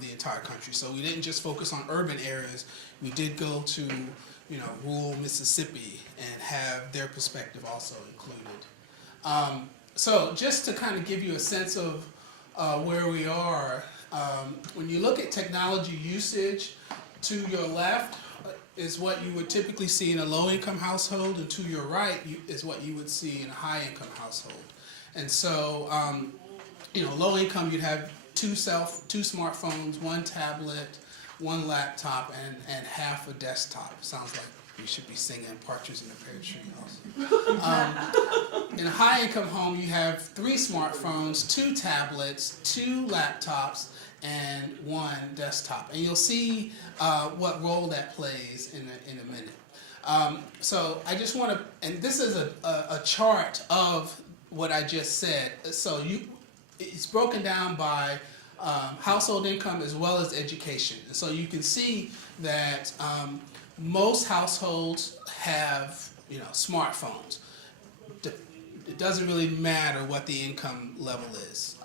the entire country. So we didn't just focus on urban areas. We did go to, rural Mississippi and have their perspective also included. So just to kind of give you a sense of where we are, when you look at technology usage, to your left is what you would typically see in a low-income household, and to your right is what you would see in a high-income household. And so, low income, you'd have two smartphones, one tablet, one laptop, and half a desktop. Sounds like we should be singing Partridge in a Pear Tree also. In a high-income home, you have 3 smartphones, 2 tablets, 2 laptops, and 1 desktop. And you'll see what role that plays in a minute. So I just want to, and this is a chart of what I just said. So it's broken down by household income as well as education. And so you can see that most households have smartphones. It doesn't really matter what the income level is.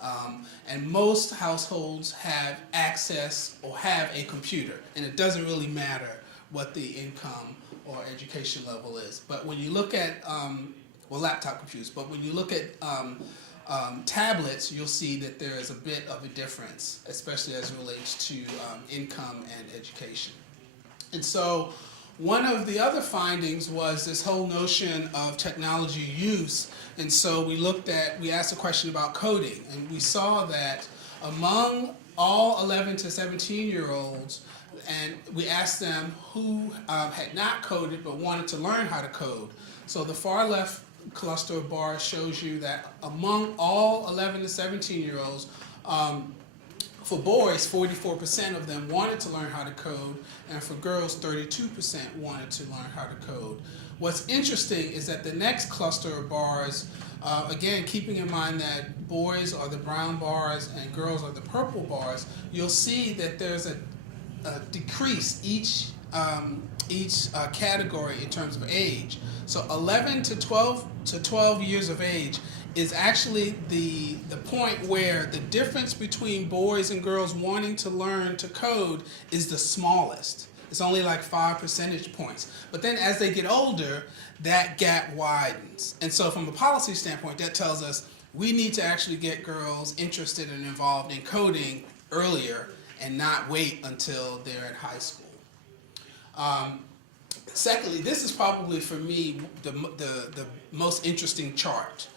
And most households have access or have a computer, and it doesn't really matter what the income or education level is. But when you look at laptop computers, but when you look at tablets, you'll see that there is a bit of a difference, especially as it relates to income and education. And so one of the other findings was this whole notion of technology use. And so we asked a question about coding, and we saw that among all 11 to 17-year-olds, and we asked them who had not coded but wanted to learn how to code. So the far left cluster of bars shows you that among all 11 to 17-year-olds, for boys, 44% of them wanted to learn how to code, and for girls, 32% wanted to learn how to code. What's interesting is that the next cluster of bars, again, keeping in mind that boys are the brown bars and girls are the purple bars, you'll see that there's a decrease each category in terms of age. So 11 to 12 years of age is actually the point where the difference between boys and girls wanting to learn to code is the smallest. It's only like 5 percentage points. But then as they get older, that gap widens. And so from a policy standpoint, that tells us we need to actually get girls interested and involved in coding earlier and not wait until they're in high school. Secondly, this is probably for me the most interesting chart.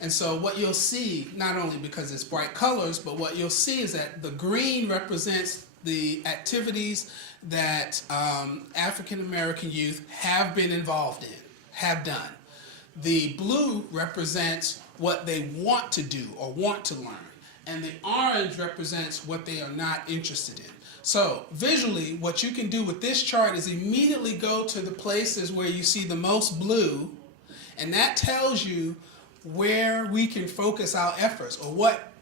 And so what you'll see, not only because it's bright colors, but what you'll see is that the green represents the activities that African American youth have been involved in, have done. The blue represents what they want to do or want to learn. And the orange represents what they are not interested in. So visually, what you can do with this chart is immediately go to the places where you see the most blue, and that tells you where we can focus our efforts or what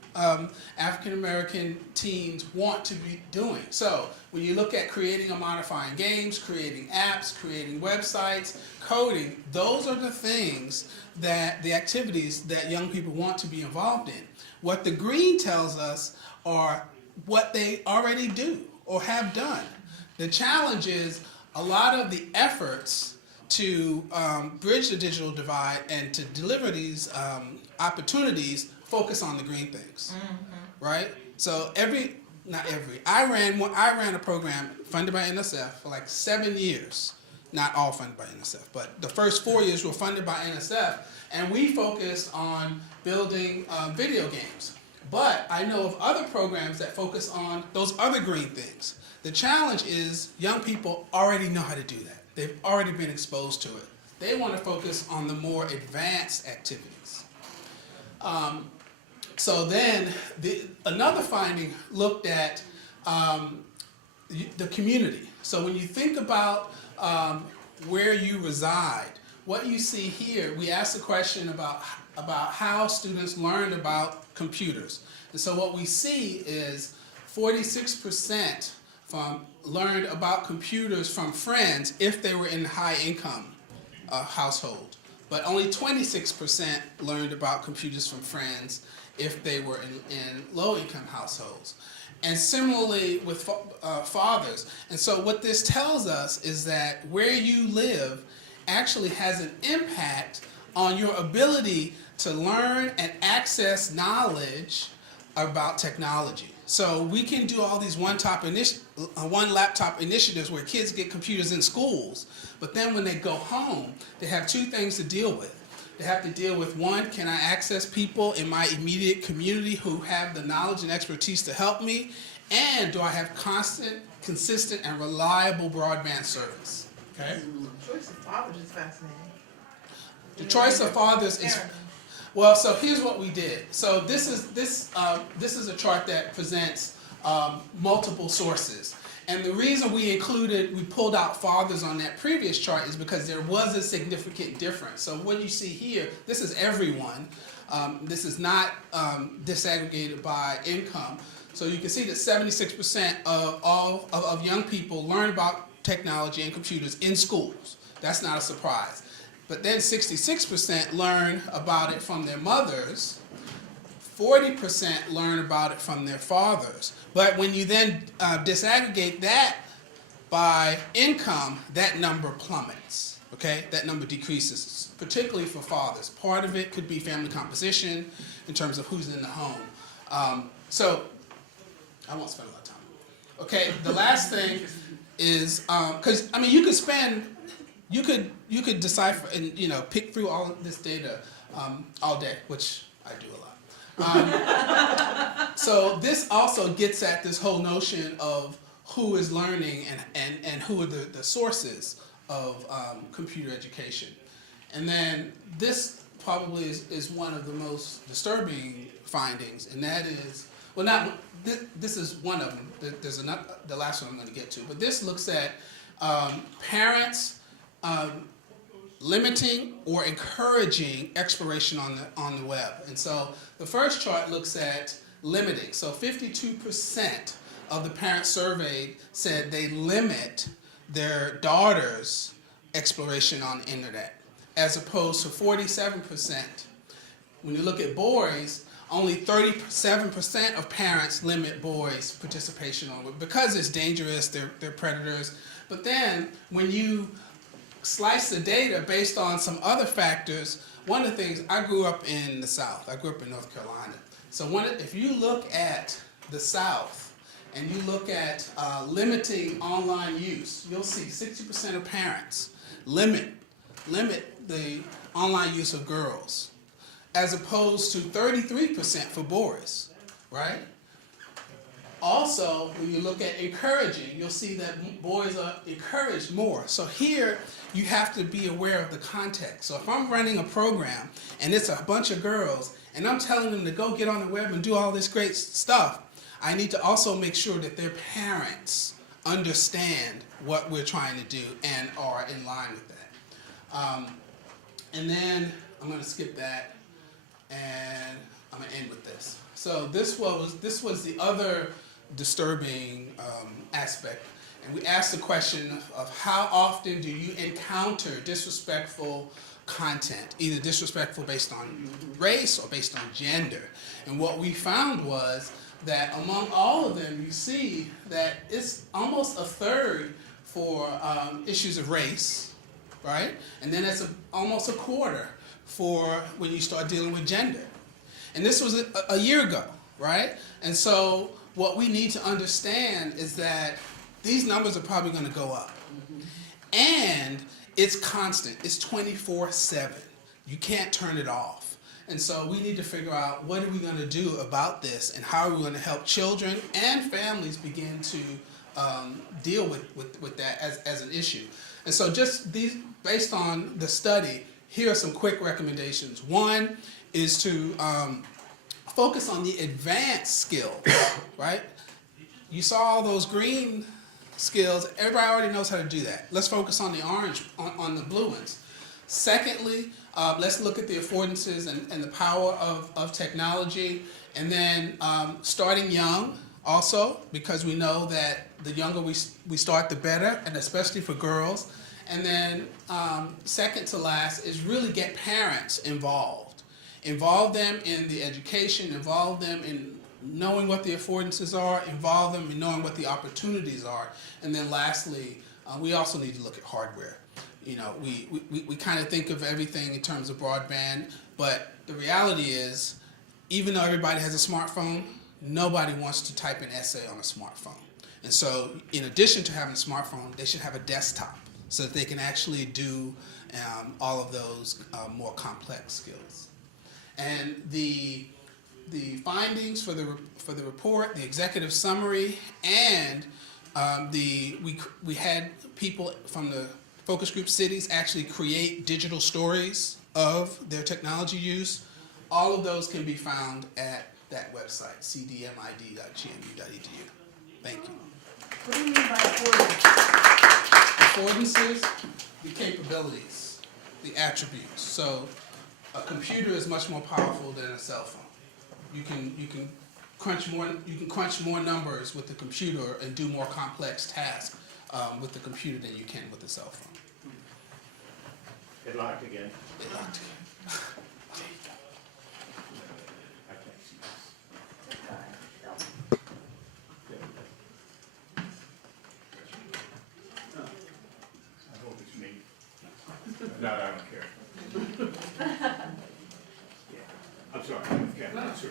African American teens want to be doing. So when you look at creating or modifying games, creating apps, creating websites, coding, those are the things the activities that young people want to be involved in. What the green tells us are what they already do or have done. The challenge is a lot of the efforts to bridge the digital divide and to deliver these opportunities focus on the green things, right? So I ran a program funded by NSF for like 7 years. Not all funded by NSF, but the first 4 years were funded by NSF, and we focused on building video games. But I know of other programs that focus on those other green things. The challenge is young people already know how to do that. They've already been exposed to it. They want to focus on the more advanced activities. So then another finding looked at the community. So when you think about where you reside, what you see here, we asked a question about how students learned about computers. And so what we see is 46% learned about computers from friends if they were in high income household. But only 26% learned about computers from friends if they were in low-income households. And similarly with fathers. And so what this tells us is that where you live actually has an impact on your ability to learn and access knowledge about technology. So we can do all these one laptop initiatives where kids get computers in schools, but then when they go home, they have two things to deal with. They have to deal with, one, can I access people in my immediate community who have the knowledge and expertise to help me? And do I have constant, consistent, and reliable broadband service? Okay? The choice of fathers is fascinating. The choice of fathers is, well, so here's what we did. So this is a chart that presents multiple sources. And the reason we pulled out fathers on that previous chart is because there was a significant difference. So what you see here, this is everyone. This is not disaggregated by income. So you can see that 76% of young people learn about technology and computers in schools. That's not a surprise. But then 66% learn about it from their mothers. 40% learn about it from their fathers. But when you then disaggregate that by income, that number plummets, okay? That number decreases, particularly for fathers. Part of it could be family composition in terms of who's in the home. So I won't spend a lot of time. Okay, the last thing is, because, I mean, you could decipher and, pick through all of this data all day, which I do a lot. So this also gets at this whole notion of who is learning and who are the sources of computer education. And then this probably is one of the most disturbing findings, and that is, well, not this is one of them. There's another, the last one I'm going to get to, but this looks at parents limiting or encouraging exploration on the web. And so the first chart looks at limiting. So 52% of the parents surveyed said they limit their daughters' exploration on the internet, as opposed to 47%. When you look at boys, only 37% of parents limit boys' participation on it because it's dangerous, they're predators. But then when you slice the data based on some other factors, one of the things, I grew up in the South. I grew up in North Carolina. So if you look at the South and you look at limiting online use, you'll see 60% of parents limit the online use of girls, as opposed to 33% for boys, right? Also, when you look at encouraging, you'll see that boys are encouraged more. So here, you have to be aware of the context. So if I'm running a program and it's a bunch of girls and I'm telling them to go get on the web and do all this great stuff, I need to also make sure that their parents understand what we're trying to do and are in line with that. And then I'm going to skip that and I'm going to end with this. So this was the other disturbing aspect. And we asked the question of how often do you encounter disrespectful content, either disrespectful based on race or based on gender. And what we found was that among all of them, you see that it's almost a third for issues of race, right? And then it's almost a quarter for when you start dealing with gender. And this was a year ago, right? And so what we need to understand is that these numbers are probably going to go up. And it's constant. It's 24/7. You can't turn it off. And so we need to figure out what are we going to do about this and how are we going to help children and families begin to deal with that as an issue. And so just these, based on the study, here are some quick recommendations. One is to focus on the advanced skills, right? You saw all those green skills. Everybody already knows how to do that. Let's focus on the orange, on the blue ones. Secondly, let's look at the affordances and the power of technology. And then starting young also, because we know that the younger we start, the better, and especially for girls. And then second to last is really get parents involved Involve them in the education, involve them in knowing what the affordances are, involve them in knowing what the opportunities are, and then lastly, we also need to look at hardware. You know, we kind of think of everything in terms of broadband, but the reality is, even though everybody has a smartphone, nobody wants to type an essay on a smartphone. And so, in addition to having a smartphone, they should have a desktop so that they can actually do all of those more complex skills. And the findings for the report, the executive summary, and we had people from the focus group cities actually create digital stories of their technology use. All of those can be found at that website, cdmid.gmu.edu. Thank you. What do you mean by affordance? Affordances, the capabilities, the attributes. So a computer is much more powerful than a cell phone. You can crunch more numbers with the computer and do more complex tasks with the computer than you can with the cell phone. It locked again. It locked again. I can't see this. I hope it's me. No, I don't care. I'm sorry, okay, I'm sure.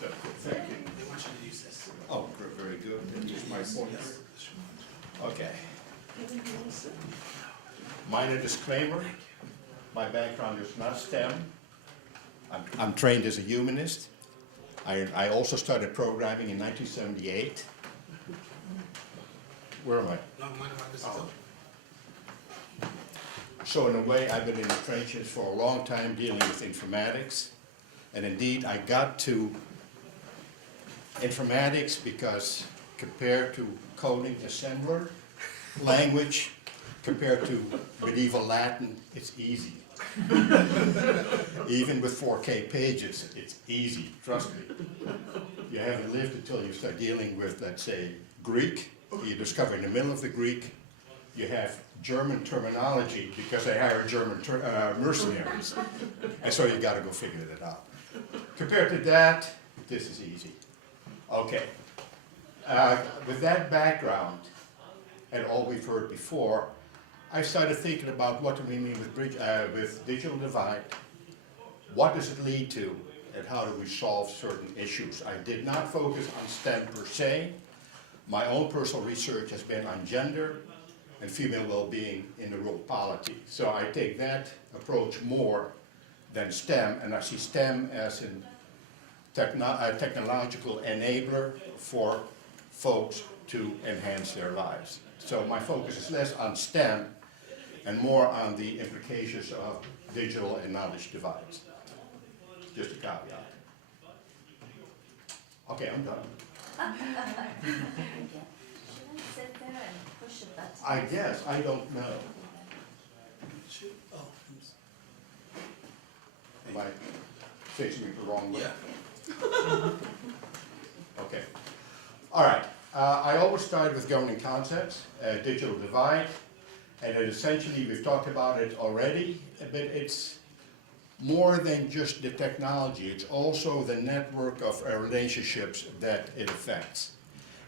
So, thank you. They want you to use this. Oh, very good. Here's my pointer. Okay. Minor disclaimer, my background is not STEM. I'm trained as a humanist. I also started programming in 1978. Where am I? No, mind if I this is Oh. over? So in a way, I've been in the trenches for a long time dealing with informatics. And indeed, I got to informatics because compared to coding assembler, language, compared to medieval Latin, it's easy. Even with 4K pages, it's easy, trust me. You haven't lived until you start dealing with, let's say, Greek. You discover in the middle of the Greek, you have German terminology because they hire German mercenaries. And so you gotta go figure it out. Compared to that, this is easy. Okay. With that background and all we've heard before, I started thinking about what do we mean with digital divide, what does it lead to, and how do we solve certain issues. I did not focus on STEM per se. My own personal research has been on gender and female well-being in the rural polity. So I take that approach more than STEM, and I see STEM as a technological enabler for folks to enhance their lives. So my focus is less on STEM and more on the implications of digital and knowledge divides. Just a caveat. Okay, I'm done. Should I sit there and push a button? I guess, I don't know. Shoot. Oh, Am I facing it the wrong way? yeah. Okay. All right. I always start with governing concepts, digital divide, and it essentially, we've talked about it already, but it's more than just the technology. It's also the network of relationships that it affects.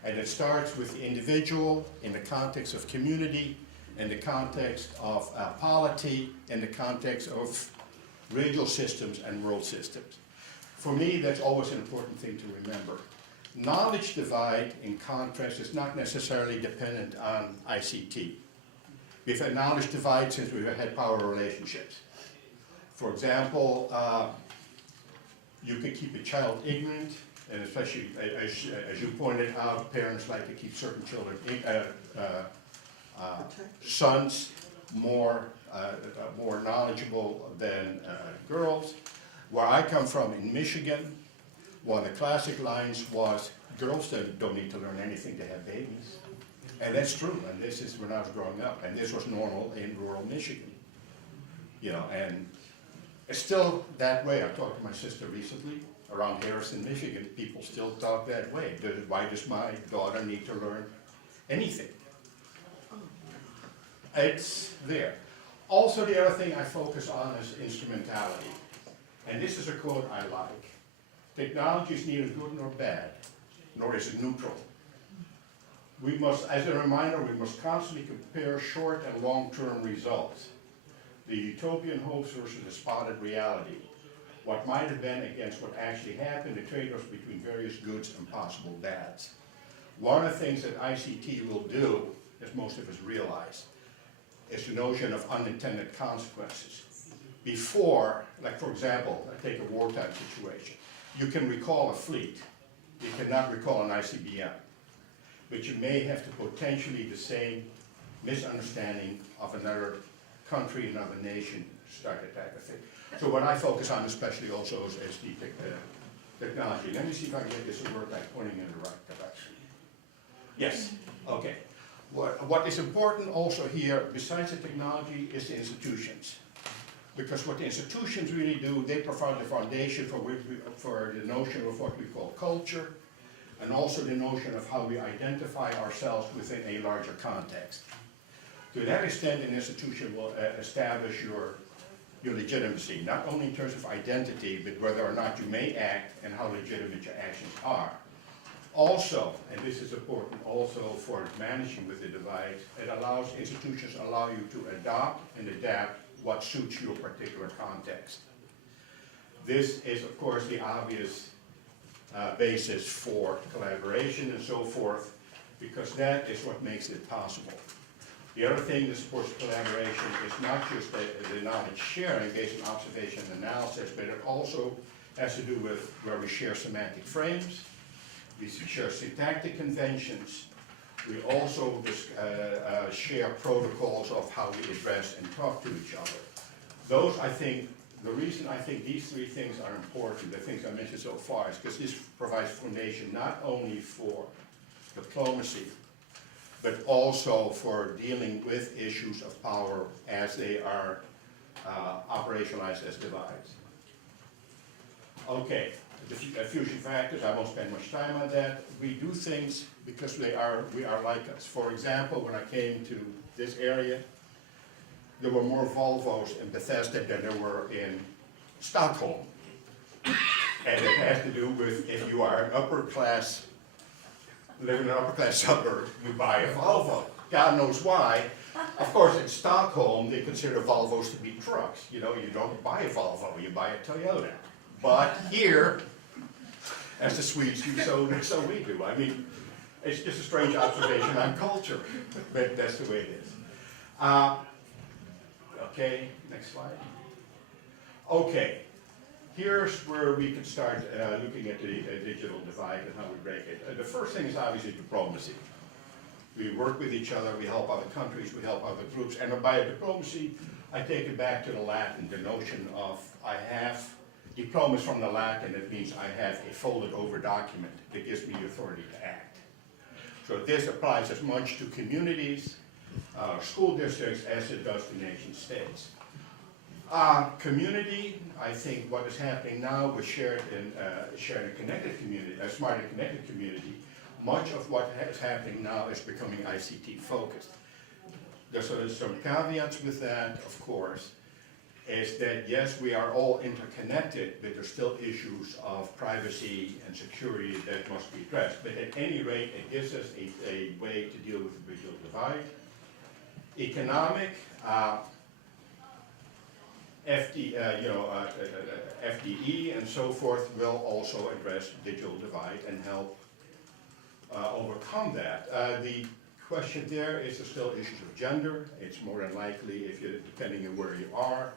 And it starts with the individual in the context of community, in the context of polity, in the context of regional systems and world systems. For me, that's always an important thing to remember. Knowledge divide, in contrast, is not necessarily dependent on ICT. We've had knowledge divide since we've had power relationships. For example, you can keep a child ignorant, and especially, as you pointed out, parents like to keep certain children, sons, more knowledgeable than girls. Where I come from in Michigan, one of the classic lines was, girls don't need to learn anything to have babies. And that's true, and this is when I was growing up, and this was normal in rural Michigan. You know, and it's still that way. I talked to my sister recently, around Harrison, Michigan, people still talk that way. Why does my daughter need to learn anything? It's there. Also, the other thing I focus on is instrumentality. And this is a quote I like. Technology is neither good nor bad, nor is it neutral. We must, as a reminder, we must constantly compare short and long-term results. The utopian hopes versus the spotted reality. What might have been against what actually happened, the trade-offs between various goods and possible bads. One of the things that ICT will do, as most of us realize, is the notion of unintended consequences. Before, like for example, take a wartime situation. You can recall a fleet. You cannot recall an ICBM. But you may have to potentially the same misunderstanding of another country, another nation, start that type of thing. So what I focus on especially also is the technology. Let me see if I can get this to work like pointing in the right direction. Yes, okay. What is important also here, besides the technology, is the institutions. Because what the institutions really do, they provide the foundation for the notion of what we call culture, and also the notion of how we identify ourselves within a larger context. To that extent, an institution will establish your legitimacy, not only in terms of identity, but whether or not you may act and how legitimate your actions are. Also, and this is important also for managing with the divide, institutions allow you to adopt and adapt what suits your particular context. This is, of course, the obvious basis for collaboration and so forth, because that is what makes it possible. The other thing that supports collaboration is not just the knowledge sharing based on observation and analysis, but it also has to do with where we share semantic frames, we share syntactic conventions, we also share protocols of how we address and talk to each other. Those, I think, the reason I think these three things are important, the things I mentioned so far, is because this provides foundation not only for diplomacy, but also for dealing with issues of power as they are operationalized as divides. Okay, diffusion factors, I won't spend much time on that. We do things because we are like us. For example, when I came to this area, there were more Volvos in Bethesda than there were in Stockholm. And it has to do with if you are an upper class, live in an upper class suburb, you buy a Volvo. God knows why. Of course, in Stockholm, they consider Volvos to be trucks. You know, you don't buy a Volvo, you buy a Toyota. But here, as the Swedes do, so we do. I mean, it's just a strange observation on culture, but that's the way it is. Okay, next slide. Okay, here's where we can start looking at the digital divide and how we break it. The first thing is obviously diplomacy. We work with each other, we help other countries, we help other groups, and by diplomacy, I take it back to the Latin, the notion of diploma is from the Latin, it means I have a folded over document that gives me the authority to act. So this applies as much to communities, school districts, as it does to nation states. Community, I think what is happening now with shared and connected community, a smart and connected community, much of what is happening now is becoming ICT focused. There's some caveats with that, of course, is that yes, we are all interconnected, but there's still issues of privacy and security that must be addressed. But at any rate, it gives us a way to deal with the digital divide. Economic, FDE and so forth will also address digital divide and help overcome that. The question there is there still issues of gender. It's more than likely, if you depending on where you are.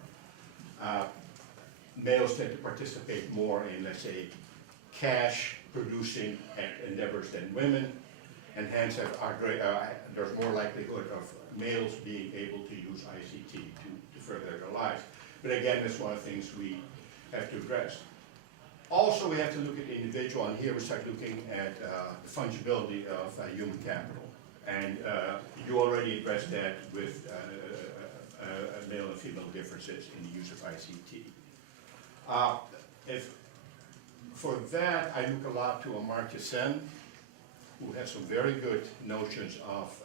Males tend to participate more in, let's say, cash-producing endeavors than women, and hence there's more likelihood of males being able to use ICT to further their lives. But again, that's one of the things we have to address. Also, we have to look at the individual, and here we start looking at the fungibility of human capital. And you already addressed that with male and female differences in the use of ICT. For that, I look a lot to Amartya Sen, who has some very good notions of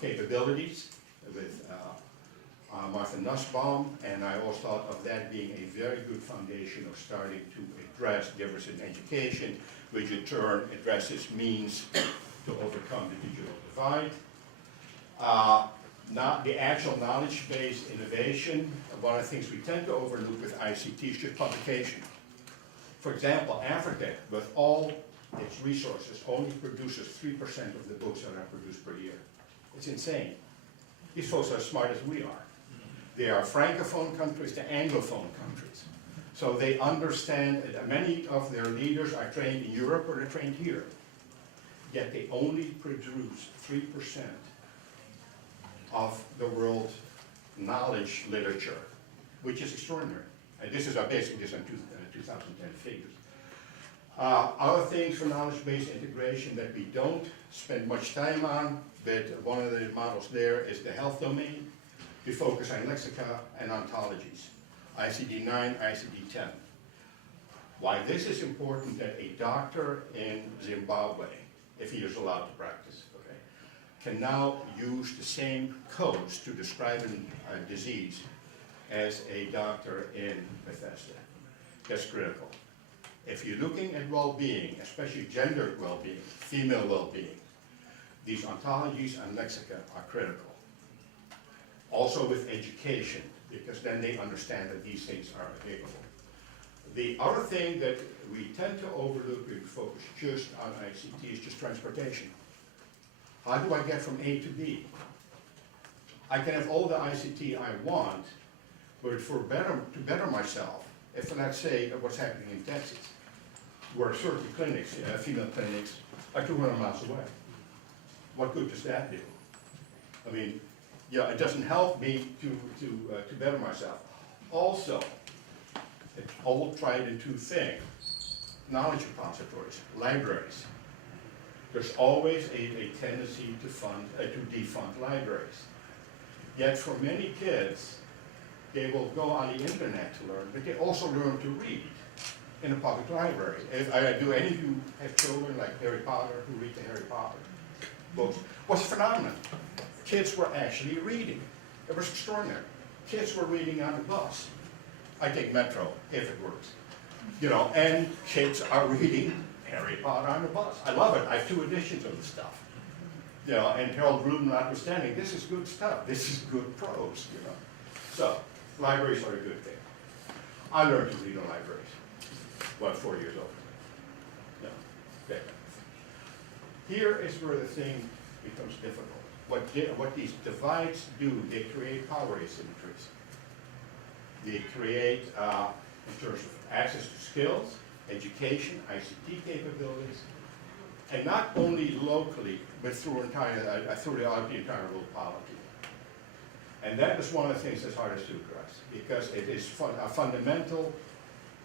capabilities with Martha Nussbaum, and I always thought of that being a very good foundation of starting to address difference in education, which in turn addresses means to overcome the digital divide. Not the actual knowledge-based innovation. One of the things we tend to overlook with ICT is just publication. For example, Africa, with all its resources, only produces 3% of the books that are produced per year. It's insane. These folks are as smart as we are. They are Francophone countries to Anglophone countries. So they understand that many of their leaders are trained in Europe or they're trained here. Yet they only produce 3% of the world knowledge literature, which is extraordinary. And this is basically just on 2010 figures. Other things for knowledge-based integration that we don't spend much time on, but one of the models there is the health domain. We focus on lexica and ontologies, ICD-9, ICD-10. Why this is important that a doctor in Zimbabwe, if he is allowed to practice, okay, can now use the same codes to describe a disease as a doctor in Bethesda. That's critical. If you're looking at well-being, especially gendered well-being, female well-being, these ontologies and lexica are critical. Also with education, because then they understand that these things are capable. The other thing that we tend to overlook when we focus just on ICT is just transportation. How do I get from A to B? I can have all the ICT I want, but to better myself, if let's say what's happening in Texas, where certain clinics, female clinics, are 200 miles away. What good does that do? I mean, yeah, it doesn't help me to better myself. Also, it's all tried and true thing. Knowledge repositories, libraries. There's always a tendency to defund libraries. Yet for many kids, they will go on the internet to learn, but they also learn to read in a public library. Do any of you have children like Harry Potter who read the Harry Potter books? What's a phenomenon? Kids were actually reading. It was extraordinary. Kids were reading on the bus. I take Metro, if it works. You know, and kids are reading Harry Potter on the bus. I love it. I have 2 editions of the stuff. You know, and Harold Bloom notwithstanding, this is good stuff. This is good prose, you know. So, libraries are a good thing. I learned to read in libraries. 4 years old. No, okay. Here is where the thing becomes difficult. What these divides do, they create power asymmetries. They create, in terms of access to skills, education, ICT capabilities, and not only locally, but throughout the entire world polity. And that is one of the things that's hardest to address, because it is a fundamental.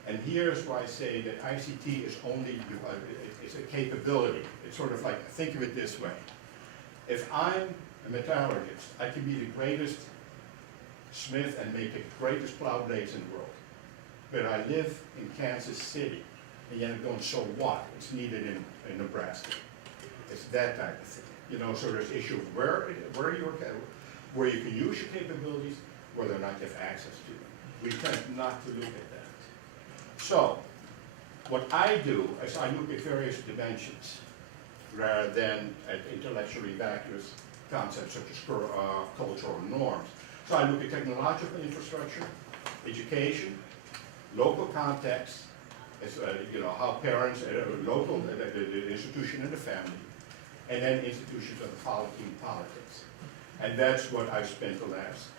And here's why I say that ICT is only, it's a capability. It's sort of like, think of it this way. If I'm a metallurgist, I can be the greatest smith and make the greatest plow blades in the world. But I live in Kansas City, and yet I'm going, so what? It's needed in Nebraska. It's that type of thing. You know, so there's the issue of where you can use your capabilities, whether or not you have access to them. We tend not to look at that. So, what I do is I look at various dimensions rather than at intellectually vacuous concepts such as cultural norms. So I look at technological infrastructure, education, local context, as, you know, how parents, local, the institution and the family, and then institutions of the polity and politics. And that's what I've spent the last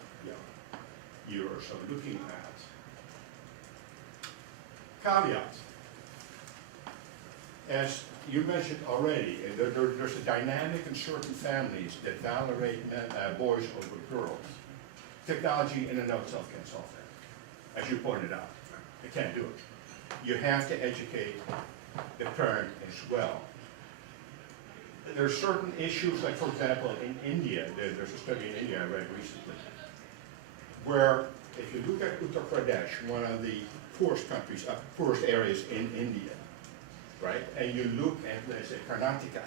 year or so looking at. Caveats. As you mentioned already, there's a dynamic in certain families that valorate boys over girls. Technology in and of itself can't solve that, as you pointed out. It can't do it. You have to educate the parent as well. There are certain issues, like for example in India, there's a study in India I read recently, where if you look at Uttar Pradesh, one of the poorest countries, poorest areas in India, right? And you look at, let's say, Karnataka,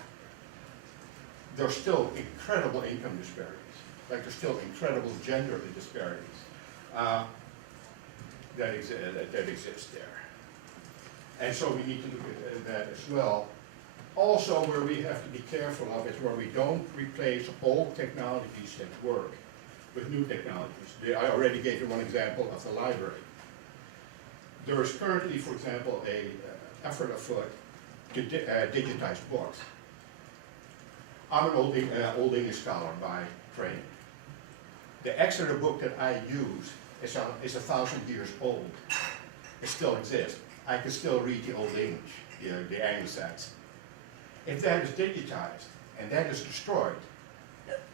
there's still incredible income disparities. Like there's still incredible gender disparities that exist there. And so we need to look at that as well. Also, where we have to be careful of is where we don't replace old technologies that work with new technologies. I already gave you one example of the library. There is currently, for example, an effort afoot to digitize books. I'm an old English scholar by training. The Exeter book that I use is 1,000 years old. It still exists. I can still read the Old English, the Anglo-Saxon. If that is digitized and that is destroyed,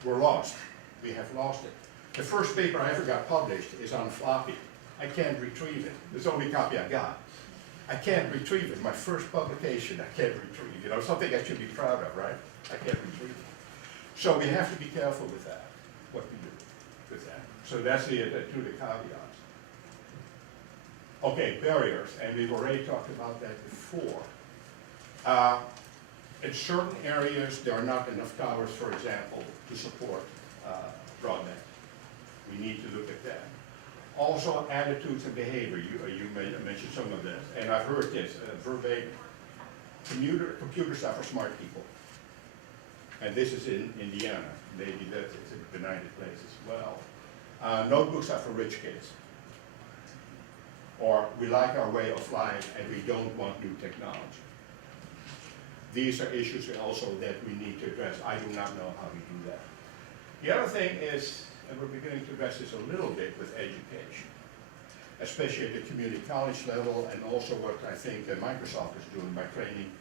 we're lost. We have lost it. The first paper I ever got published is on a floppy. I can't retrieve it. It's the only copy I got. I can't retrieve it. My first publication, I can't retrieve. You know, something I should be proud of, right? I can't retrieve it. So we have to be careful with that, what we do with that. So that's the caveats. Okay, barriers, and we've already talked about that before. In certain areas, there are not enough towers, for example, to support broadband. We need to look at that. Also, attitudes and behavior. You mentioned some of this, and I've heard this verbatim. Computers are for smart people. And this is in Indiana. Maybe that's a benighted place as well. Notebooks are for rich kids. Or we like our way of life and we don't want new technology. These are issues also that we need to address. I do not know how to do that. The other thing is, and we're beginning to address this a little bit with education, especially at the community college level, and also what I think Microsoft is doing by training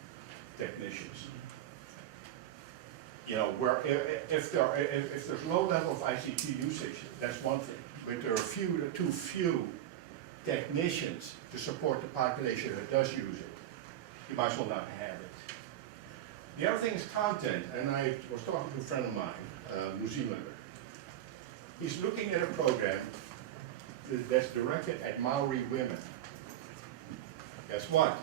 technicians. You know, where if there's low level of ICT usage, that's one thing. But there are too few technicians to support the population that does use it. You might as well not have it. The other thing is content, and I was talking to a friend of mine, New Zealander. He's looking at a program that's directed at Maori women. Guess what?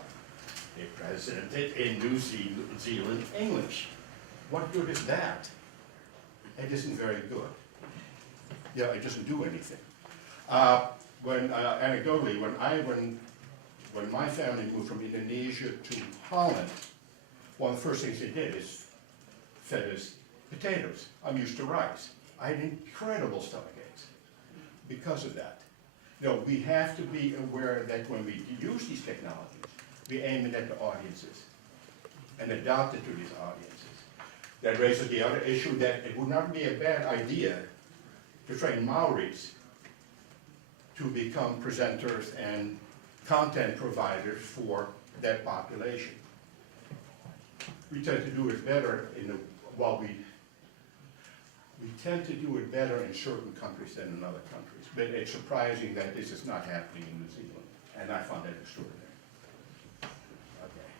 They present it in New Zealand English. What good is that? It isn't very good. Yeah, it doesn't do anything. Anecdotally, when my family moved from Indonesia to Holland, one of the first things they did is fed us potatoes. I'm used to rice. I had incredible stomach aches because of that. You know, we have to be aware that when we use these technologies, we aim it at the audiences and adapt it to these audiences. That raises the other issue that it would not be a bad idea to train Maoris to become presenters and content providers for that population. We tend to do it better we tend to do it better in certain countries than in other countries. But it's surprising that this is not happening in New Zealand, and I found that extraordinary. Okay.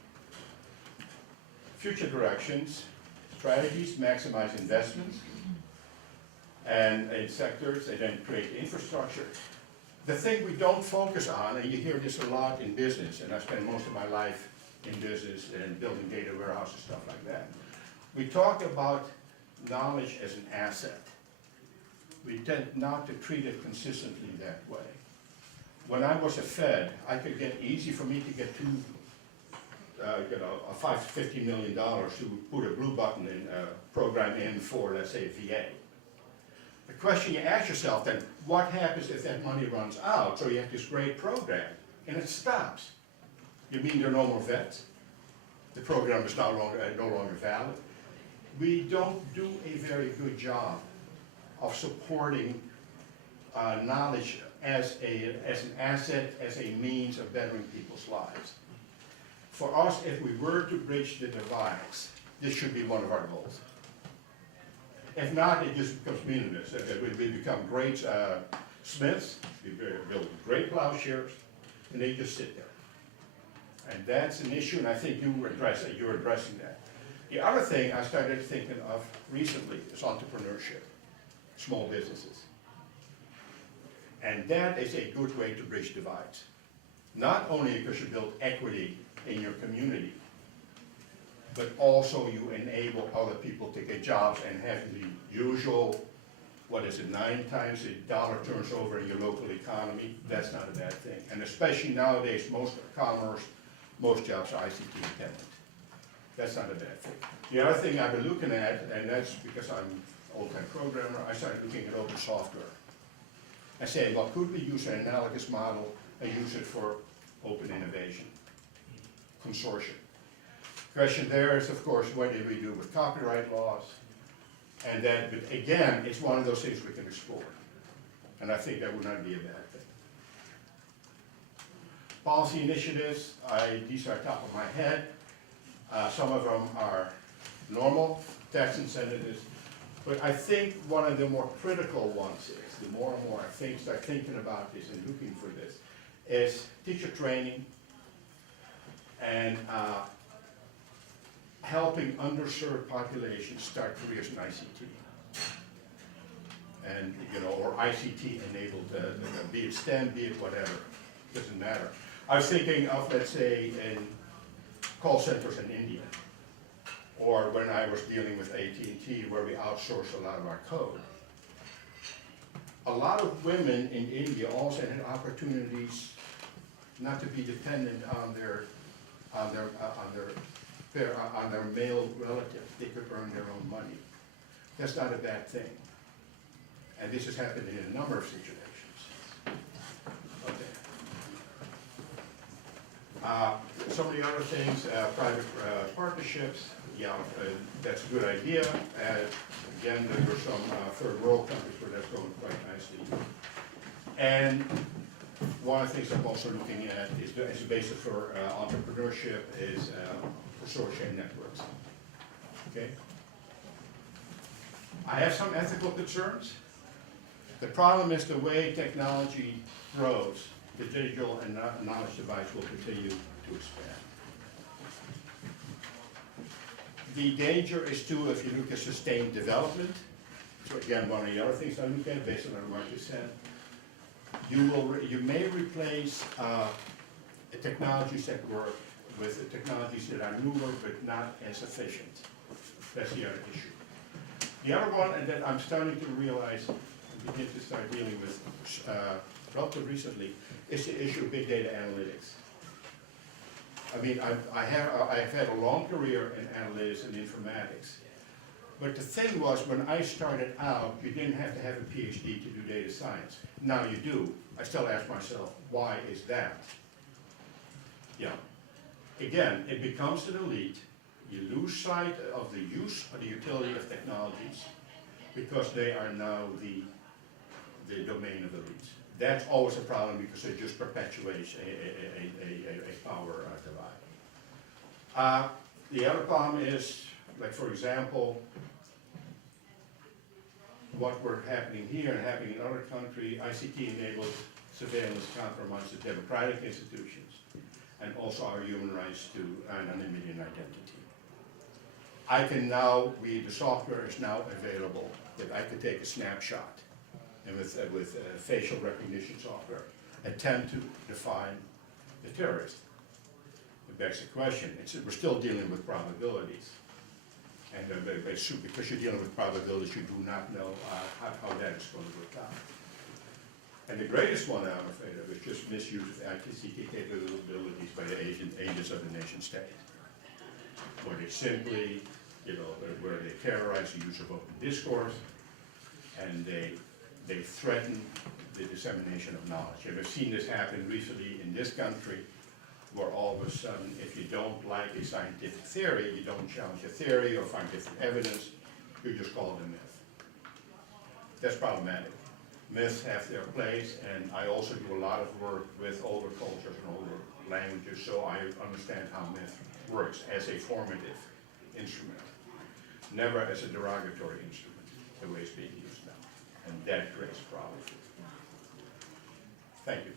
Future directions, strategies, maximize investments, and in sectors, and then create infrastructure. The thing we don't focus on, and you hear this a lot in business, and I spent most of my life in business and building data warehouses, stuff like that. We talk about knowledge as an asset. We tend not to treat it consistently that way. When I was a Fed, I could get easy for me to get $50 million to put a blue button in program in for, let's say, VA. The question you ask yourself then, what happens if that money runs out? So you have this great program and it stops. You mean there are no more vets? The program is no longer valid? We don't do a very good job of supporting knowledge as an asset, as a means of bettering people's lives. For us, if we were to bridge the divides, this should be one of our goals. If not, it just becomes meaningless. We become great smiths, we build great plowshares, and they just sit there. And that's an issue, and I think you're addressing that. The other thing I started thinking of recently is entrepreneurship, small businesses. And that is a good way to bridge divides. Not only because you build equity in your community, but also you enable other people to get jobs and have the usual what is it, 9 times the dollar turns over in your local economy, that's not a bad thing. And especially nowadays, most commerce, most jobs are ICT dependent. That's not a bad thing. The other thing I've been looking at, and that's because I'm an old-time programmer, I started looking at open software. I say, well, could we use an analogous model and use it for open innovation? Consortium. Question there is, of course, what do we do with copyright laws? And then, but again, it's one of those things we can explore. And I think that would not be a bad thing. Policy initiatives, these are top of my head. Some of them are normal tax incentives, but I think one of the more critical ones is, the more and more I start thinking about this and looking for this, is teacher training and helping underserved populations start careers in ICT. And, you know, or ICT enabled, be it STEM, be it whatever, doesn't matter. I was thinking of, let's say, in call centers in India, or when I was dealing with AT&T, where we outsourced a lot of our code. A lot of women in India also had opportunities not to be dependent on their male relatives. They could earn their own money. That's not a bad thing. And this has happened in a number of situations. Okay. Some of the other things, private partnerships, yeah, that's a good idea. Again, there were some third world countries where that's going quite nicely. And one of the things I'm also looking at is as a basis for entrepreneurship is consortium networks. Okay. I have some ethical concerns. The problem is the way technology grows, the digital and knowledge device will continue to expand. The danger is too, if you look at sustained development, so again, one of the other things I look at based on what you said, you may replace technologies that work with technologies that are newer but not as efficient. That's the other issue. The other one, and that I'm starting to realize, and begin to start dealing with relatively recently, is the issue of big data analytics. I mean, I have had a long career in analytics and informatics, but the thing was, when I started out, you didn't have to have a PhD to do data science. Now you do. I still ask myself, why is that? Yeah. Again, it becomes an elite. You lose sight of the use or the utility of technologies because they are now the domain of elites. That's always a problem because it just perpetuates a power divide. The other problem is, like for example, what we're happening here and happening in other countries, ICT-enabled surveillance compromises democratic institutions and also our human rights to anonymity and identity. I can now, the software is now available that I can take a snapshot and with facial recognition software, attempt to define the terrorist. It begs the question, we're still dealing with probabilities. And because you're dealing with probabilities, you do not know how that is going to work out. And the greatest one I'm afraid of is just misuse of ICT capabilities by the agents of the nation state. Where they simply, where they terrorize the use of open discourse, and they threaten the dissemination of knowledge. And we've seen this happen recently in this country, where all of a sudden, if you don't like a scientific theory, you don't challenge a theory or find different evidence, you just call it a myth. That's problematic. Myths have their place, and I also do a lot of work with older cultures and older languages, so I understand how myth works as a formative instrument, never as a derogatory instrument, the way it's being used now. And that creates a problem. Thank you.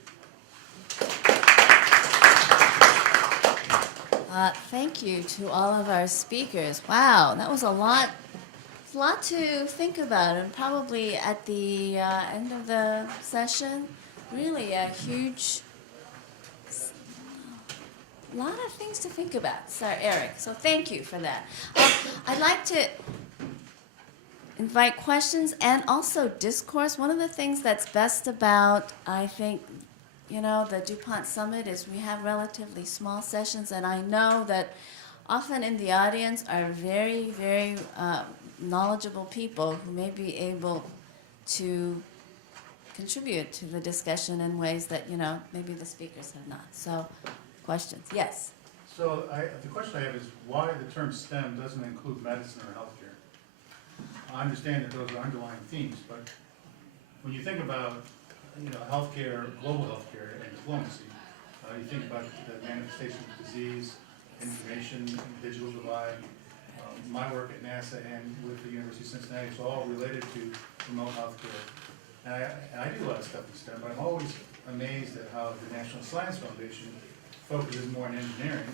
Thank you to all of our speakers. Wow, that was a lot to think about, and probably at the end of the session, really a huge, lot of things to think about. Sorry, Erik. So thank you for that. I'd like to invite questions and also discourse. One of the things that's best about, I think, the Dupont Summit is we have relatively small sessions, and I know that often in the audience are very, very knowledgeable people who may be able to contribute to the discussion in ways that, maybe the speakers have not. So, questions? Yes? So the question I have is why the term STEM doesn't include medicine or healthcare? I understand that those are underlying themes, but when you think about, healthcare, global healthcare and diplomacy, you think about the manifestation of disease, information, digital divide. My work at NASA and with the University of Cincinnati is all related to remote healthcare. And I do a lot of stuff in STEM, but I'm always amazed at how the National Science Foundation focuses more on engineering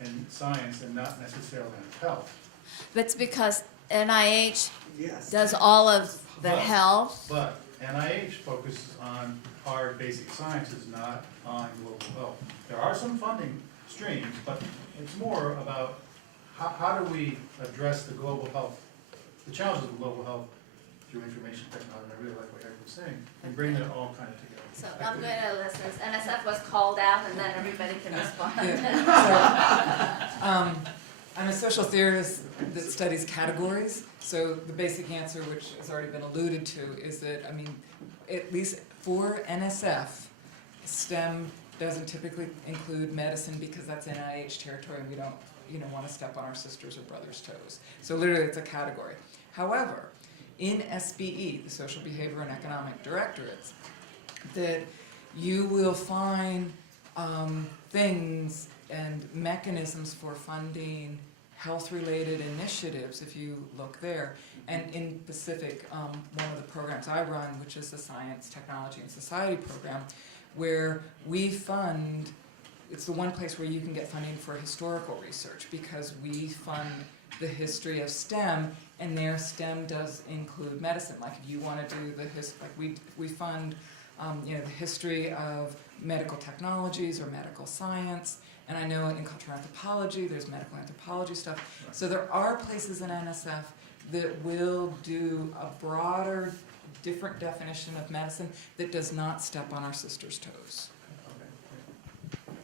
and science and not necessarily on health. That's because NIH Yes. does all of the But- health. But NIH focuses on hard basic sciences, not on global health. There are some funding streams, but it's more about how do we address the global health, the challenges of global health through information technology. I really like what Erik was saying, and bring it all kind of together. So I'm going to listeners. NSF was called out, and then everybody can respond. I'm a social theorist that studies categories. So the basic answer, which has already been alluded to, is that, at least for NSF, STEM doesn't typically include medicine because that's NIH territory and we don't, want to step on our sisters' or brothers' toes. So literally it's a category. However, in SBE, the Social Behavior and Economic Directorates, that you will find things and mechanisms for funding health-related initiatives, if you look there. And in Pacific, one of the programs I run, which is the Science, Technology, and Society program, where we fund, it's the one place where you can get funding for historical research, because we fund the history of STEM, and their STEM does include medicine. Like if you want to do we fund the history of medical technologies or medical science. And I know in cultural anthropology, there's medical anthropology stuff. Right. So there are places in NSF that will do a broader, different definition of medicine that does not step on our sisters' toes.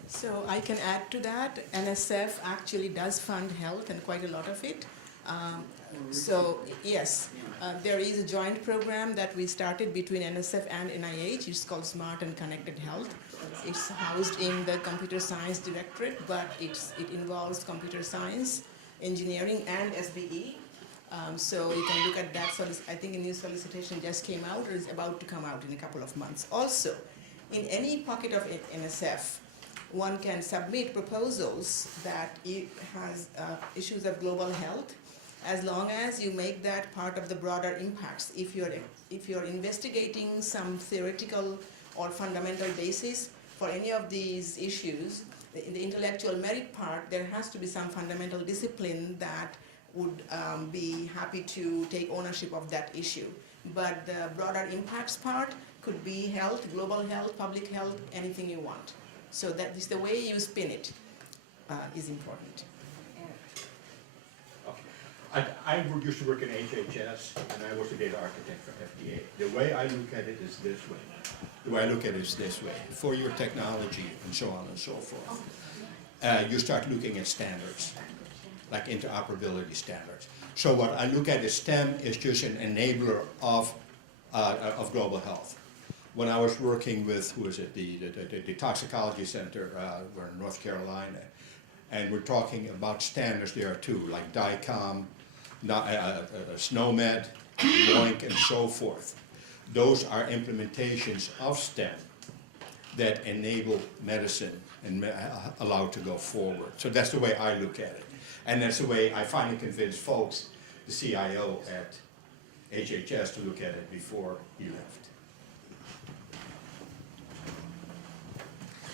So I can add to that. NSF actually does fund health, and quite a lot of it. There is a joint program that we started between NSF and NIH. It's called Smart and Connected Health. It's housed in the Computer Science Directorate, but it involves computer science, engineering, and SBE. So you can look at that. I think a new solicitation just came out, or is about to come out in a couple of months. Also, in any pocket of NSF, one can submit proposals that it has issues of global health, as long as you make that part of the broader impacts. If you're investigating some theoretical or fundamental basis for any of these issues, in the intellectual merit part, there has to be some fundamental discipline that would be happy to take ownership of that issue. But the broader impacts part could be health, global health, public health, anything you want. So that is the way you spin it is important. I used to work in HHS, and I was a data architect for FDA. The way I look at it is this way. For your technology and so on and so forth, you start looking at standards, like interoperability standards. So what I look at is STEM is just an enabler of global health. When I was working with, the Toxicology Center, we're in North Carolina, and we're talking about standards there too, like DICOM, SNOMED, BOINC, and so forth. Those are implementations of STEM that enable medicine and allow it to go forward. So that's the way I look at it. And that's the way I finally convinced folks, the CIO at HHS, to look at it before he left.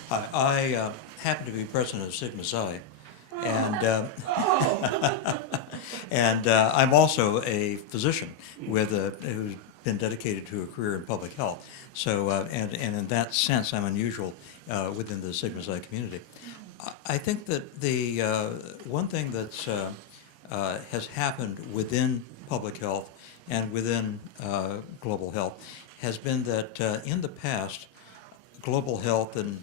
I happen to be president of Sigma Xi, and and I'm also a physician who's been dedicated to a career in public health. So and in that sense, I'm unusual within the Sigma Xi community. I think that the one thing that's has happened within public health and within global health has been that in the past, global health, and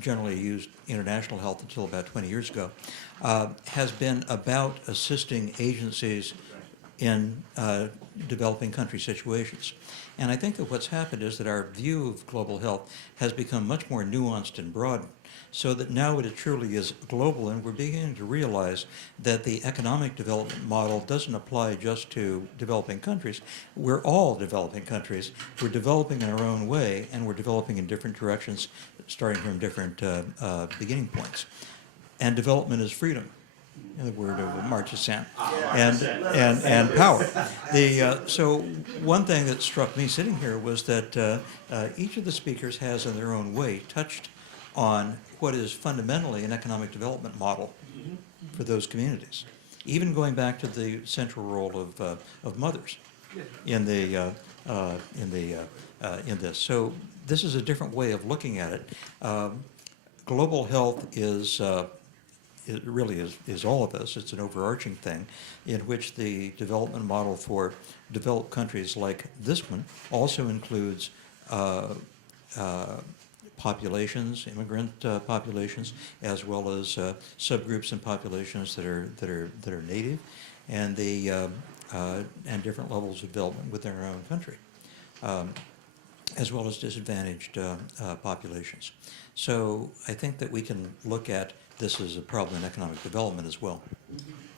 generally used international health until about 20 years ago, has been about assisting agencies in developing country situations. And I think that what's happened is that our view of global health has become much more nuanced and broadened, so that now it truly is global, and we're beginning to realize that the economic development model doesn't apply just to developing countries. We're all developing countries. We're developing in our own way, and we're developing in different directions, starting from different beginning points. And development is freedom, in the word of March Sen, and power. So one thing that struck me sitting here was that each of the speakers has, in their own way, touched on what is fundamentally an economic development model for those communities, even going back to the central role of mothers in this. So this is a different way of looking at it. Global health is. It really is all of us. It's an overarching thing in which the development model for developed countries like this one also includes populations, immigrant populations, as well as subgroups and populations that are native, and and different levels of development within our own country, as well as disadvantaged populations. So I think that we can look at this as a problem in economic development as well.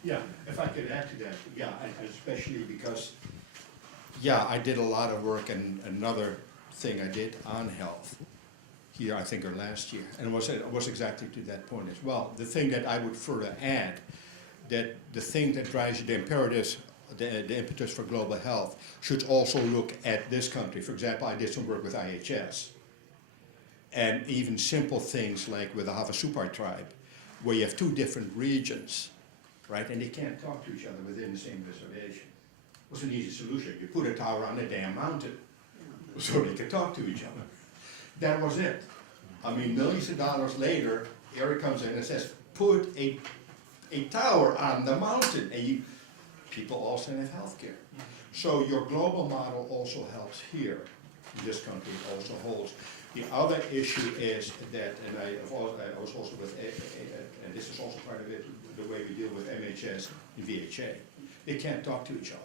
Yeah, if I could add to that, yeah, especially because, yeah, I did a lot of work, and another thing I did on health here, I think, or last year, and it was exactly to that point as well. The thing that I would further add, that the thing that drives the imperatives, the impetus for global health, should also look at this country. For example, I did some work with IHS, and even simple things like with the Havasupai tribe, where you have two different regions, right, and they can't talk to each other within the same reservation. It was an easy solution. You put a tower on a damn mountain so they can talk to each other. That was it. I mean, millions of dollars later, Erik comes in and says, put a tower on the mountain, and people also have health care. So your global model also helps here. This country also holds. The other issue is that, and I was also with, and this is also part of it, the way we deal with MHS and VHA. They can't talk to each other.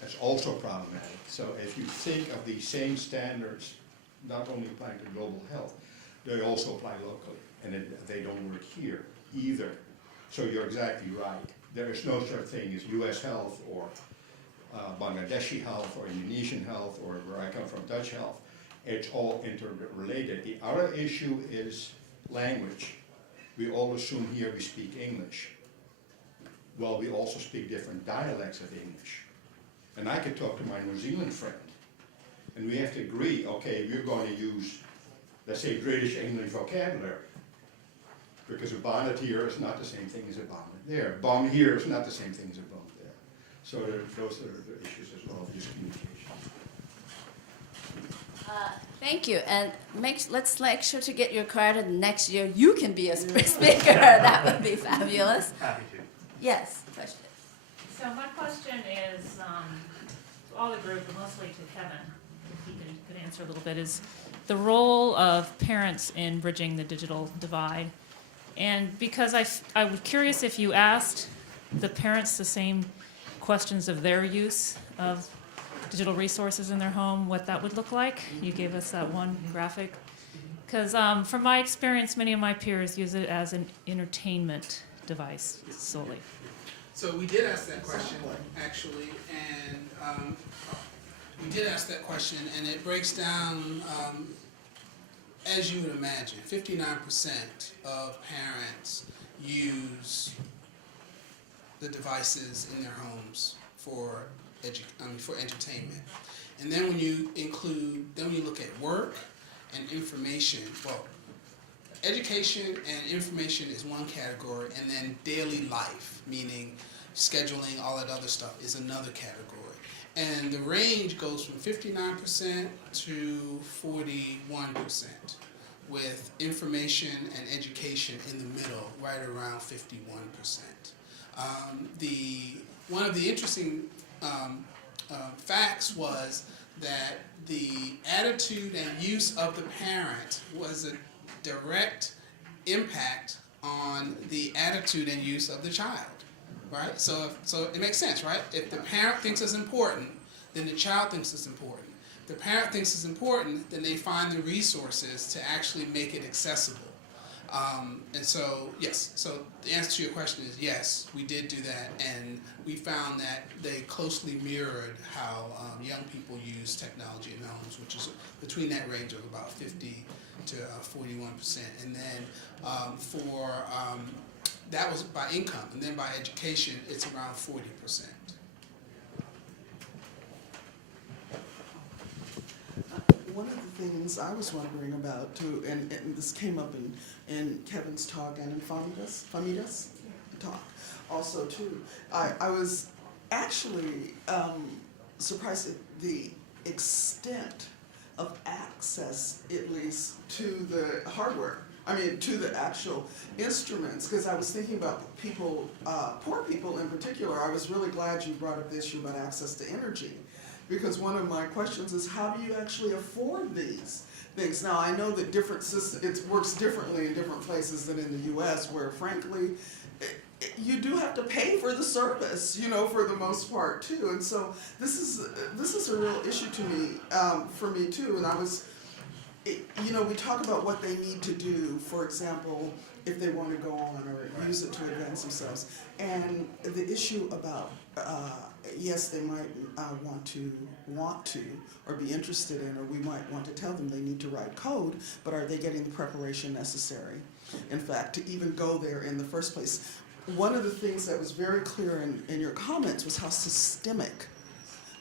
That's also problematic. So if you think of these same standards, not only applying to global health, they also apply locally, and they don't work here either. So you're exactly right. There is no such thing as US health or Bangladeshi health or Indonesian health or where I come from, Dutch health. It's all interrelated. The other issue is language. We all assume here we speak English. Well, we also speak different dialects of English. And I could talk to my New Zealand friend, and we have to agree, okay, we're going to use, let's say, British English vocabulary. Because a bonnet here is not the same thing as a bonnet there. Bomb here is not the same thing as a bomb there. So those are the issues as well, just communication. Thank you, and let's make sure to get your card, and next year you can be a speaker. That would be fabulous. Happy to. Yes, question. So my question is, to all the group, but mostly to Kevin, if he could answer a little bit, is the role of parents in bridging the digital divide. And because I was curious if you asked the parents the same questions of their use of digital resources in their home, what that would look like. You gave us that one graphic. Because from my experience, many of my peers use it as an entertainment device solely. So we did ask that question, actually, and it breaks down, as you would imagine, 59% of parents use the devices in their homes for entertainment. And then when you look at work and information, well, education and information is one category, and then daily life, meaning scheduling, all that other stuff, is another category. And the range goes from 59% to 41%, with information and education in the middle, right around 51%. one of the interesting facts was that the attitude and use of the parent was a direct impact on the attitude and use of the child, right? So it makes sense, right? If the parent thinks it's important, then the child thinks it's important. If the parent thinks it's important, then they find the resources to actually make it accessible. And so, yes, so the answer to your question is yes, we did do that, and we found that they closely mirrored how young people use technology in homes, which is between that range of about 50 to 41%. And then that was by income, and then by education, it's around 40%. One of the things I was wondering about too, and this came up in Kevin's talk and in Fahmida's talk also too, I was actually surprised at the extent of access, at least, to the hardware. I mean, to the actual instruments, because I was thinking about people, poor people in particular. I was really glad you brought up the issue about access to energy, because one of my questions is, how do you actually afford these things? Now, I know that different systems, it works differently in different places than in the US, where frankly, you do have to pay for the service, you know, for the most part too. And so this is a real issue to me, for me too. And I was, you know, we talk about what they need to do, for example, if they want to go on or use it to advance themselves. And the issue about, yes, they might want to or be interested in, or we might want to tell them they need to write code, but are they getting the preparation necessary, in fact, to even go there in the first place? One of the things that was very clear in your comments was how systemic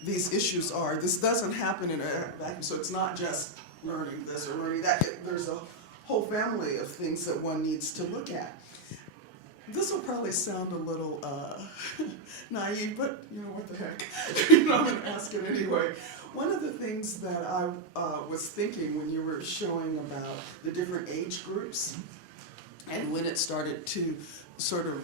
these issues are. This doesn't happen in a vacuum, so it's not just learning this or learning that. There's a whole family of things that one needs to look at. This will probably sound a little naive, but you know, what the heck. You know, I'm going to ask it anyway. One of the things that I was thinking when you were showing about the different age groups and when it started to sort of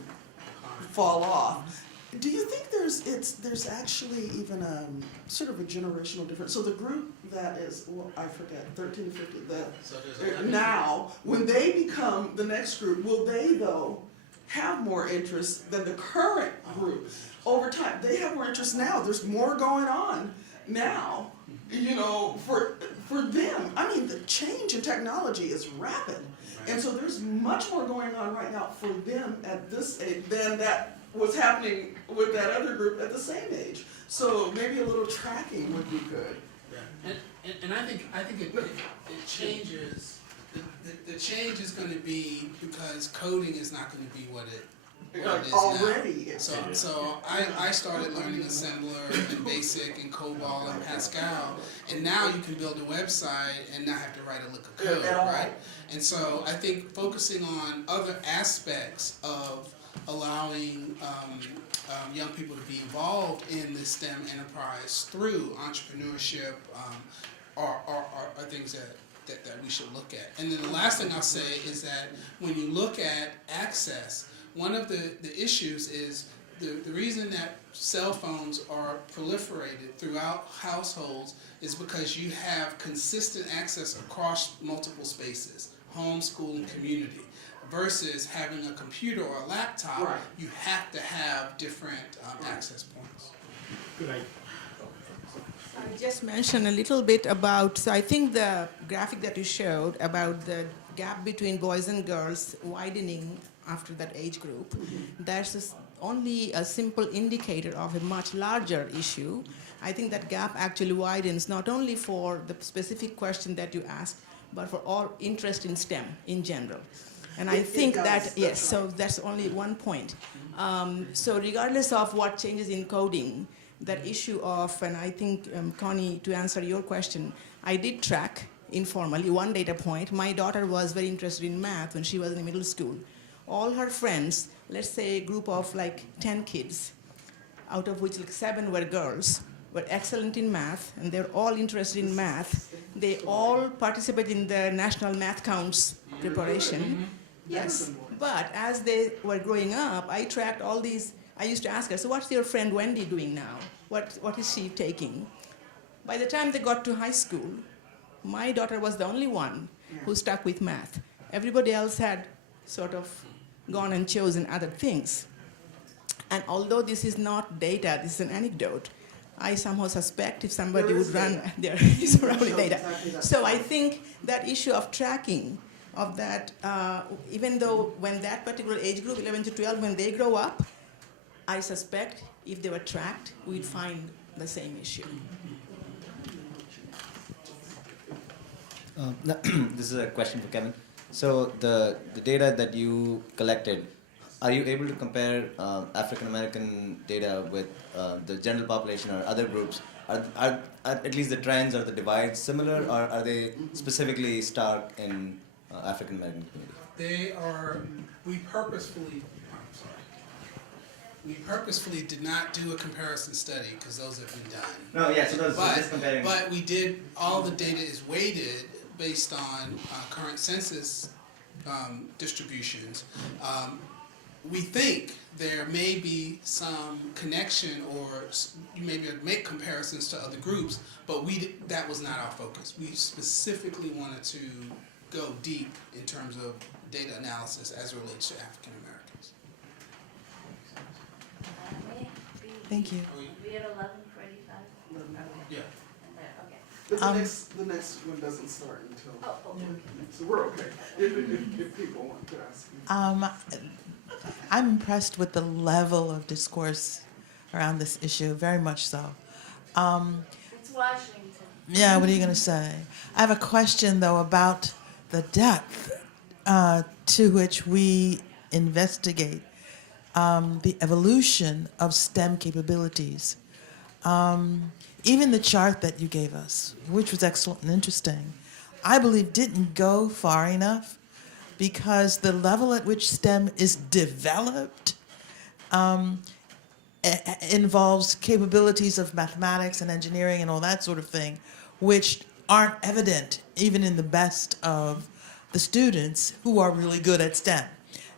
fall off, do you think there's actually even a sort of a generational difference? So the group that is, well, I forget, 13 to 50, now, when they become the next group, will they though have more interest than the current group over time? They have more interest now. There's more going on now, you know, for them. I mean, the change in technology is rapid. And so there's much more going on right now for them at this age than that was happening with that other group at the same age. So maybe a little tracking would be good. Yeah. And I think it changes. The change is going to be because coding is not going to be what it is already. now. So I started learning assembler and BASIC and COBOL and Pascal, and now you can build a website and not have to write a lick of code, right? And so I think focusing on other aspects of allowing young people to be involved in the STEM enterprise through entrepreneurship are things that we should look at. And then the last thing I'll say is that when you look at access, one of the issues is the reason that cell phones are proliferated throughout households is because you have consistent access across multiple spaces, home, school, and community. Versus having a computer or a laptop, right, you have to have different access points. Good idea. I just mentioned a little bit about, so I think the graphic that you showed about the gap between boys and girls widening after that age group, that's only a simple indicator of a much larger issue. I think that gap actually widens not only for the specific question that you asked, but for all interest in STEM in general. And I think that, yes, so that's only one point. So regardless of what changes in coding, that issue of, and I think, Connie, to answer your question, I did track informally one data point. My daughter was very interested in math when she was in middle school. All her friends, let's say a group of like 10 kids, out of which like 7 were girls, were excellent in math, and they're all interested in math. They all participate in the National Math Counts preparation. Yes, but as they were growing up, I I used to ask her, so what's your friend Wendy doing now? What is she taking? By the time they got to high school, my daughter was the only one who stuck with math. Everybody else had sort of gone and chosen other things. And although this is not data, this is an anecdote, I somehow suspect if somebody There is would run, data. there is probably Shows data. exactly that. So I think that issue of tracking of that, even though when that particular age group, 11 to 12, when they grow up, I suspect if they were tracked, we'd find the same issue. This is a question for Kevin. So the data that you collected, are you able to compare African American data with the general population or other groups? Are at least the trends or the divides similar, or are they specifically stark in African American community? They are, we purposefully did not do a comparison study because those have been done. No, yeah. So those just comparing. But we did, all the data is weighted based on current census distributions. We think there may be some connection, or you may be able to make comparisons to other groups, but that was not our focus. We specifically wanted to go deep in terms of data analysis as it relates to African Americans. Thank you. We at 11:45. Yeah. Okay. But the next one doesn't start until, so we're okay, if people want to ask. I'm impressed with the level of discourse around this issue, very much so. It's Washington. Yeah, what are you going to say? I have a question, though, about the depth to which we investigate the evolution of STEM capabilities. Even the chart that you gave us, which was excellent and interesting, I believe didn't go far enough, because the level at which STEM is developed involves capabilities of mathematics and engineering and all that sort of thing, which aren't evident even in the best of the students who are really good at STEM.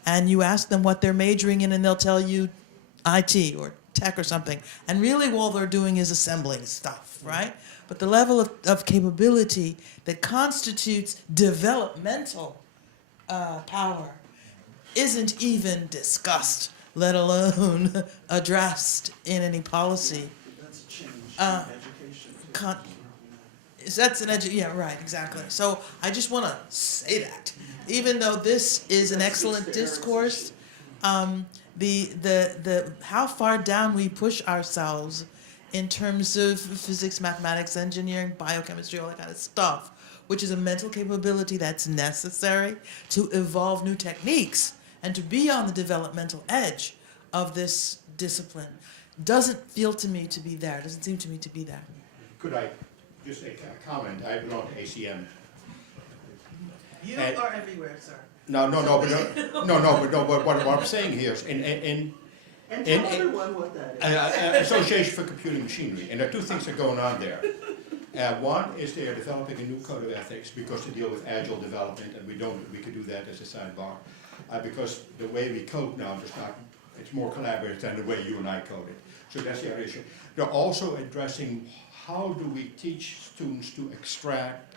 And you ask them what they're majoring in, and they'll tell you IT or tech or something. And really all they're doing is assembling stuff, right? But the level of capability that constitutes developmental power isn't even discussed, let alone addressed in any policy. That's a change Uh, in education. That's an yeah, right, exactly. So I just want to say that, even though this is an excellent discourse, the how far down we push ourselves in terms of physics, mathematics, engineering, biochemistry, all that kind of stuff, which is a mental capability that's necessary to evolve new techniques and to be on the developmental edge of this discipline, doesn't feel to me to be there, doesn't seem to me to be there. Could I just make a comment? I belong to ACM. You And- are everywhere, sir. But what I'm saying here is, And tell And- everyone what that is. Association for Computing Machinery, and there are two things that are going on there. One is they are developing a new code of ethics because they deal with agile development, and we could do that as a sidebar. Because the way we code now it's more collaborative than the way you and I code it. So that's the other issue. They're also addressing how do we teach students to extract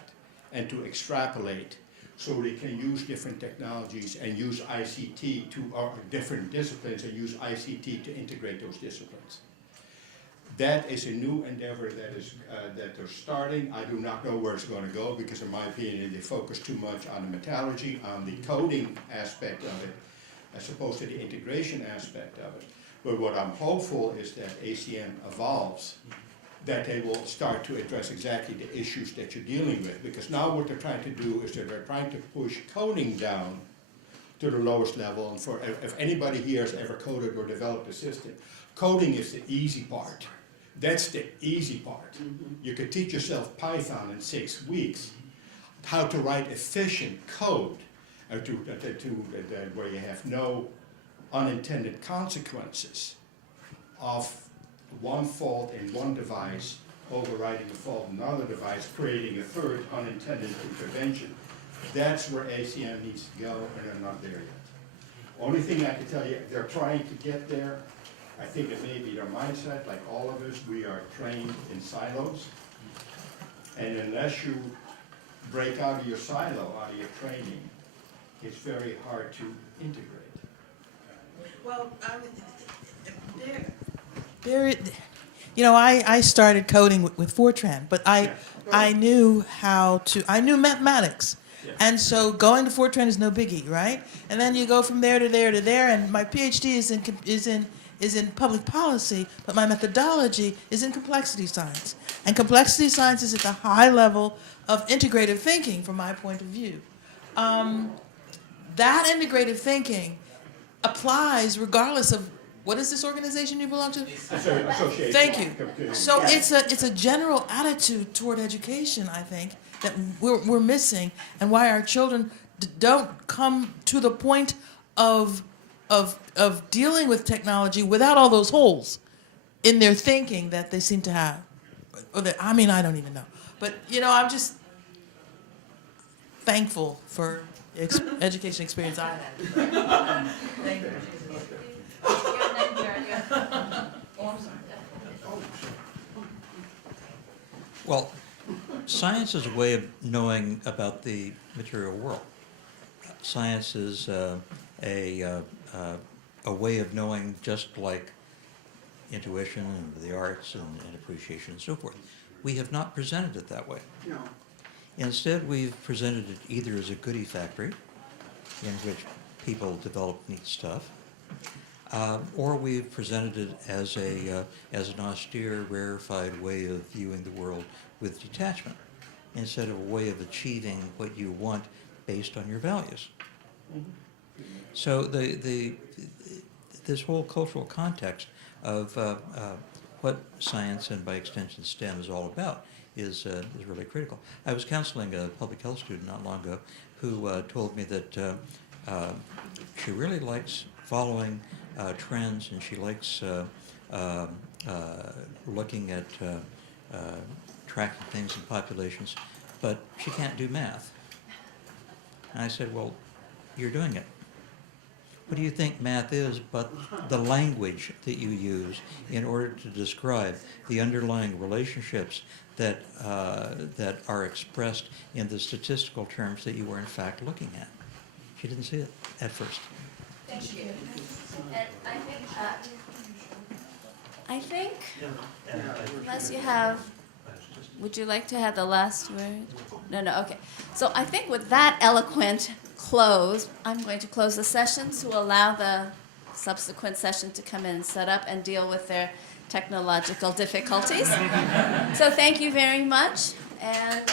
and to extrapolate so they can use different technologies and use ICT to different disciplines and use ICT to integrate those disciplines. That is a new endeavor that they're starting. I do not know where it's going to go because, in my opinion, they focus too much on the metallurgy, on the coding aspect of it, as opposed to the integration aspect of it. But what I'm hopeful is that ACM evolves, that they will start to address exactly the issues that you're dealing with. Because now what they're trying to do is that they're trying to push coding down to the lowest level. And for if anybody here has ever coded or developed a system, coding is the easy part. That's the easy part. You could teach yourself Python in 6 weeks, how to write efficient code, where you have no unintended consequences of one fault in one device overriding a fault in another device, creating a third unintended intervention. That's where ACM needs to go, and they're not there yet. Only thing I can tell you, they're trying to get there. I think it may be their mindset, like all of us, we are trained in silos. And unless you break out of your silo, out of your training, it's very hard to integrate. Well, I started coding with Fortran, but I knew I knew mathematics. Yeah. And so going to Fortran is no biggie, right? And then you go from there to there to there, and my PhD is in public policy, but my methodology is in complexity science. And complexity science is at the high level of integrative thinking from my point of view. That integrative thinking applies regardless of what is this organization you belong to? Association. Thank you. Computing. So Yeah. it's a general attitude toward education, I think, that we're missing, and why our children don't come to the point of dealing with technology without all those holes in their thinking that they seem to have. Or that, I mean, I don't even know. But I'm just thankful for education experience I had. Thank you. Well, science is a way of knowing about the material world. Science is a way of knowing, just like intuition and the arts and appreciation and so forth. We have not presented it that way. No. Instead, we've presented it either as a goodie factory, in which people develop neat stuff, or we've presented it as an austere, rarefied way of viewing the world with detachment, instead of a way of achieving what you want based on your values. So this whole cultural context of what science and by extension STEM is all about is really critical. I was counseling a public health student not long ago who told me that she really likes following trends, and she likes looking at tracking things in populations, but she can't do math. And I said, well, you're doing it. What do you think math is but the language that you use in order to describe the underlying relationships that are expressed in the statistical terms that you are in fact looking at? She didn't see it at first. Thank you. And I think, unless you have, would you like to have the last word? No, okay. So I think with that eloquent close, I'm going to close the session to allow the subsequent session to come in and set up and deal with their technological difficulties. So thank you very much. And